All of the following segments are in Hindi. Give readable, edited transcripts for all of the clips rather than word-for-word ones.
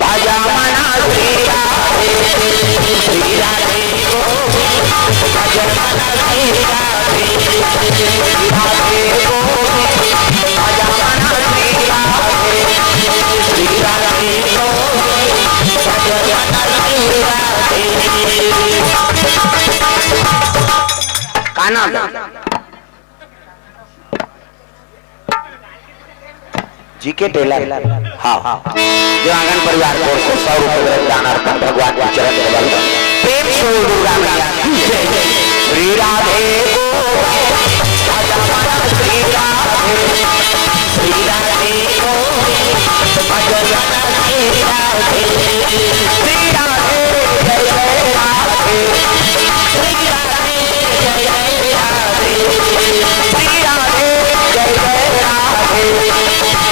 भजा मना श्री राधे श्री राधे भजन मना श्री राधे श्री राधे भजा मना श्री राधे श्री राधे भजन मना श्री राधे। काना जी के टेलर हाँ जो आंगन परिवार को 100 रुपए दान अर्पण भगवान के चरण में प्रेम से दुर्गा मैया श्री राधे श्री राधे श्री राधे भजन श्री राधे श्री राधे जय जय राधे श्री राधे जय जय राधे श्री राधे जय जय राधे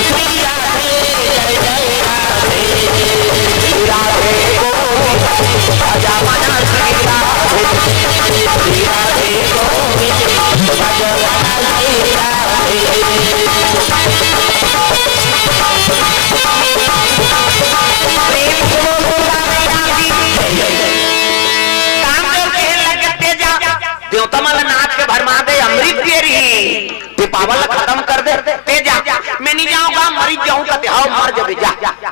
श्री राधे जय जय राधे श्री राधे भजा मना श्री राधे श्री राधे भजा मना श्री राधे। देवता माला नाच के भरमा दे अमृत तेरी पावल खत्म कर दे तेजा मैं नहीं जाऊंगा मरी जाऊं कहते हां मर जाबे जा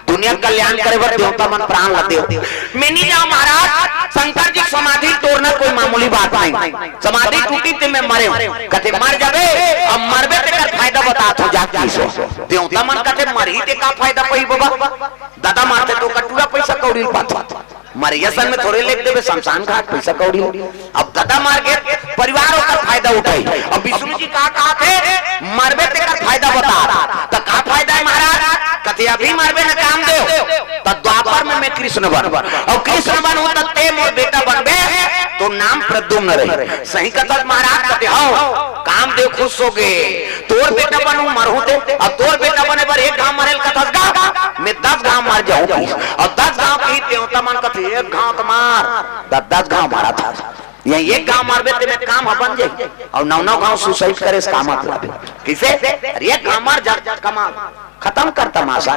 दुनिया कल्याण करे बर देवता मन प्राण ल दे मैं नहीं जाऊं महाराज शंकर जी समाधि तोड़ना कोई मामूली बात नहीं समाधि टूटी ते मैं मरे कहते मर जाबे अब मरबे ते कर फायदा बता तो जा किसो देवता मन कहते मरी ते का फायदा पई बाबा दादा मारते तो कटूरा पैसा कौड़ी पाता मरियसन में थोड़े लेके देवे शमशान घाट पैसा कौड़ी अब दादा मार के परिवार का फायदा उठाई अब विष्णु जी कहा थे मरबे ते का फायदा बता तो का फायदा है महाराज कहते अभी मरबे न काम दे तो द्वापर में मैं कृष्ण बन और कृष्ण बनू तो ते मोर बेटा बनबे तो नाम प्रद्युम्न रहे सही कथा महाराज कहते हां काम दे खुश हो गए तोर बेटा बनू मरहू ते अब तोर बेटा बने पर एक गांव मरेल कथा मैं 10 गांव मार जाऊं और 10 गांव की देवता मन कहते एक गांव तो मार 10 गांव मारा था ये एक गांव मारबे ते में काम बन जाए और 9 गांव सुसाइड करे इस काम मतलब किसे अरे एक गांव मार जा कमाल खत्म कर तमाशा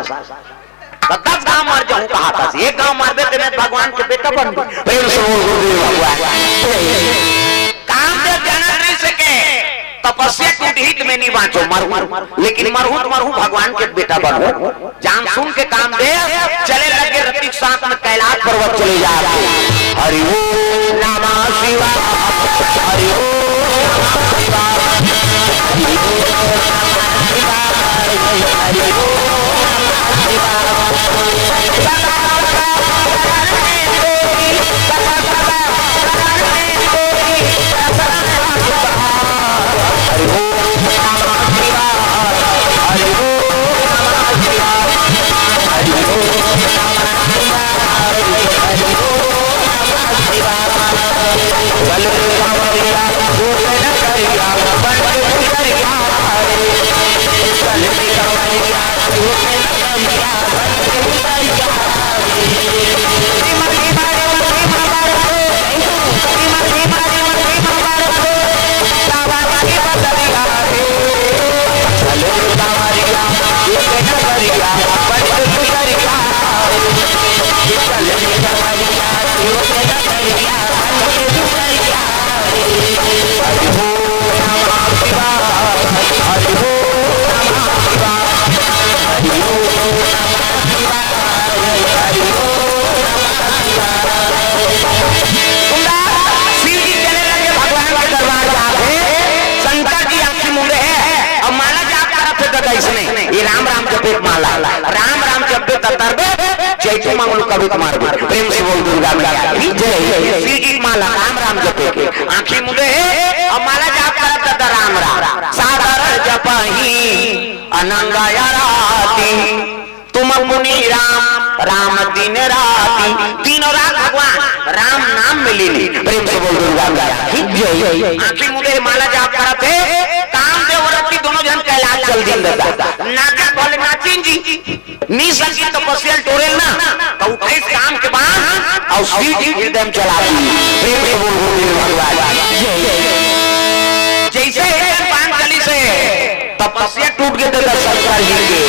10 गांव मार जाऊं कहा था एक गांव मारबे ते में भगवान के बेटा बन प्रेम से बोल भगवान काम दे जाना नहीं सके तपस्या टूट हित में नहीं बांचो मरू लेकिन मरहू भगवान के बेटा बनो जान सुन के काम दे चले लगे रतिक साथ में कैलाश पर्वत चले जा हरि ओम नमः शिवाय हरि ओम नमः शिवाय हरि ओम नमः शिवाय हरि ओम चैतू मांगलू कभी कुमार प्रेम से बोल दुर्गा मैया की जय श्री जी माला राम राम जपे के आंखी मुदे अब माला जाप करत राम राम साधारण जपही अनंगाया राती तुम मुनि राम राम दिन राती तीनों रात भगवान राम नाम में लीली प्रेम से बोल दुर्गा मैया की जय आंखी मुदे माला जाप करते काम देव रति दोनों जन कैलाश चल दिन दादा नाचा बोले नाचिन जी नी सकी तो पसियल टोरेल ना तो उठे इस काम के बाद और श्री जी हृदय में चला प्रेम से बोल भगवान जैसे पांचली से तपस्या टूट गई तो शंकर जी के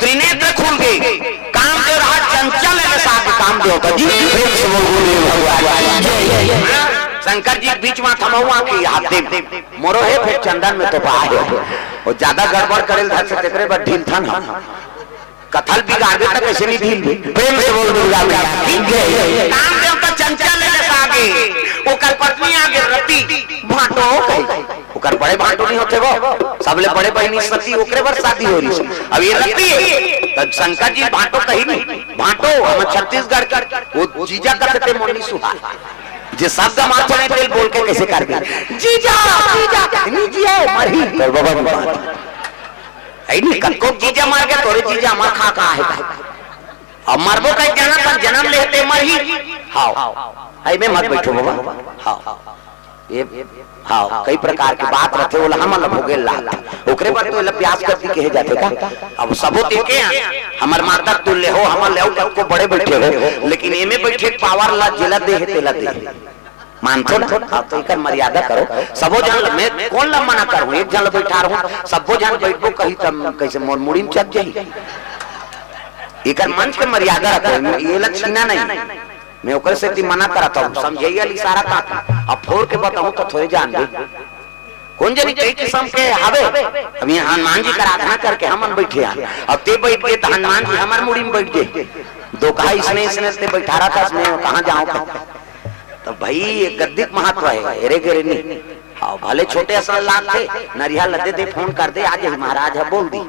त्रिनेत्र खुल गए काम देव काम देवता जी प्रेम से बोल भगवान। शंकर जी बीच में थमौआ की हाथ दे मोरो है फिर चंदन में तो पाए वो ज्यादा गड़बड़ करेल धर से तेरे पर ढील था ना कथल बिगाड़ देता कैसे नहीं ढील प्रेम से बोल दुर्गा मैया काम देवता चंचल ले जैसा आगे ओकर पत्नी आगे रति भाटो कही ओकर बड़े भाटो नहीं होते वो सबले बड़े बहनी सती ओकरे पर शादी हो रही अब ये रति है तब शंकर जी भाटो कही नहीं भाटो हम छत्तीसगढ़ का वो जीजा करते थे मोनी सुहा जे शब्द मात्र नहीं तेल बोल के कैसे कर गए जीजा जीजा नीजिए मरही कर बाबा ऐ नहीं कनको जीजा मार के तोरे जीजा मार खा का है अब मरबो कई जाना पर जन्म लेते मरही हां ऐ में मत बैठो बाबा हां ये हां कई प्रकार की बात रहते बोला हम ल भोगे ला ओकरे पर तो प्यास करती कहे जाते का अब सबो देखे हमर माता तुल्य हो हमर लेउ को बड़े बैठे हो लेकिन एमे बैठे पावर ला जिला दे है तेला दे मानते ना तो इकर मर्यादा करो सबो जन मैं कौन ला मना करूं एक जन बैठा रहूं सबो जन बैठो कहीं तब कैसे मोर मुड़ी में चढ़ जाई इकर मंच के मर्यादा रखो ये लक्षणा नहीं मैं ओकर से मना करता हूं समझिए इशारा का अब फोड़ के बताऊं तो थोड़े जान दे कौन जनी कई किस्म के हवे अब ये हनुमान जी का आराधना करके हमन बैठे हैं अब ते बैठ के तो हनुमान जी हमार मुड़ी में बैठ गए दो कहा इसने ते बैठा रहा था मैं कहां जाऊं तो भाई ये गद्दिक महत्व है हेरे गेरे नहीं हां भले छोटे असल लाल थे नरिया लदे दे फोन कर दे आज महाराज है बोल दी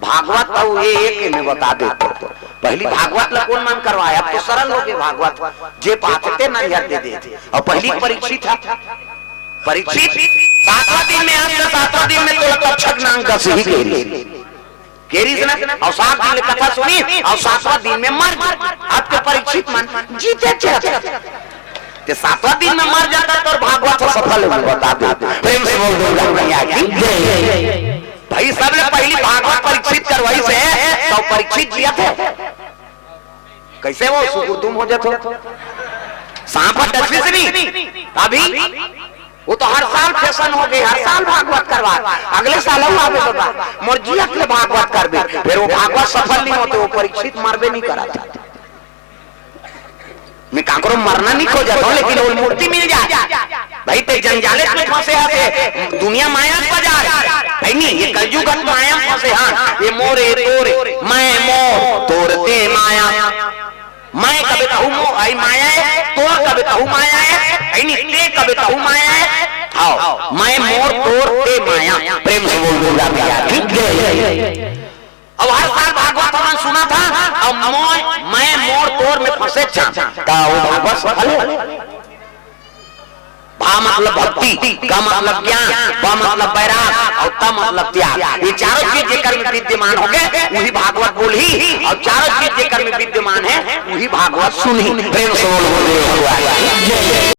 भागवत तो ये एक में बता दे पहली भागवत ला कौन मान करवाया अब तो सरल हो गए भागवत जे पाते नरिया दे देते और पहली परीक्षित था परीक्षित 7वां दिन में आज 7वां दिन में तो कक्षक नाम का सही केरी से ना और 7 दिन कथा सुनी और 7वां दिन में मर आपके परीक्षित मन जीते ते 7वां दिन में मर जाता तो भागवत सफल हो बता दे प्रेम से बोल दुर्गा मैया की जय भाई सबने पहली भागवत परीक्षित करवाई से तो परीक्षित जिया थे कैसे वो सुकुतुम हो जाते सांप डसने से नहीं अभी वो तो हर साल फैशन हो गई हर साल भागवत करवा अगले साल आवे बाबा मर्जी अगले भागवत कर दे फिर वो भागवत सफल नहीं होते वो परीक्षित मरबे नहीं करा था मैं काकरो मरना नहीं खो जाता हूं लेकिन वो मूर्ति मिल जाए भाई ते जंजाले में फंसे हैं दुनिया माया बाजार है नहीं ये कलयुग माया फंसे हां ये मोरे तोरे मैं मोर तोरते माया मैं कभी कहूं मो आई माया है तोर कभी कहूं माया है नहीं ते कभी कहूं माया है आओ मैं मोर तोरते माया प्रेम से बोल दुर्गा मैया ठीक है अब हर साल भागवत हमने सुना था अब मैं मोर तोर में फंसे था वो भागवत सफल है भा मतलब भक्ति का मतलब ज्ञान बा मतलब बैराग और ता मतलब त्याग ये चारों चीज जेकर में विद्यमान हो गए वही भागवत बोली और चारों चीज जेकर में विद्यमान है वही भागवत सुनी प्रेम से बोल